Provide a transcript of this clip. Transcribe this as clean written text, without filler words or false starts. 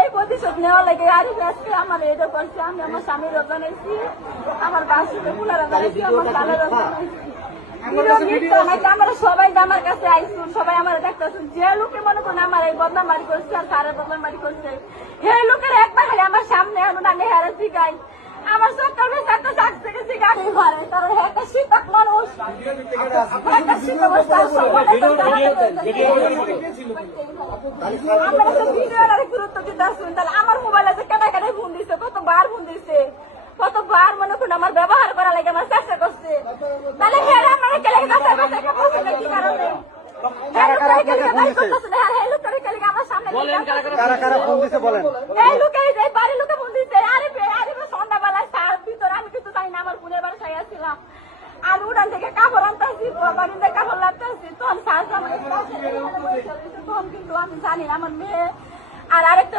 এই প্রতিশোধ নেওয়া লাগে আরিফ আজকে আমার এটা করছে। আমি আমার স্বামীর জানাইছি, আমার বাসুকে পুলারা জানাইছি, আমার কালেরা জানাইছি। আমরা সবাই আমার কাছে আইসুন, সবাই আমার দেখতেছুন। যে লোকে মনে করেন আমার এই বদনামারি করছে আর সারা বদনামারি করছে, সেই লোকের একবার খালি আমার সামনে আনুন, আমি হেরে শিখাই। আমার সরকার একটা চাক থেকে শিখাই পারে, কারণ একটা শিক্ষক মানুষ, একটা শিক্ষক আমরা তো ভিডিওটারে গুরুত্ব দিতে আসুন। তাহলে আমার মোবাইলে যে কেটে কেটে ফোন দিচ্ছে, কতবার ফোন দিচ্ছে, কতবার মনে করুন আমার ব্যবহার করা লাগে আমার চেষ্টা করছে। তাহলে হেরা আমার কেলে কি কারণে সন্ধ্যাবেলায় তার ভিতরে আমি কিন্তু জানি না, আমার বোনের বাসায় আসছিলাম, আমি উড়ান থেকে কাপড় আনতেছি, কাপড় লাগতেছি, তখন তখন কিন্তু আমি জানি আমার মেয়ে আর আরেকটা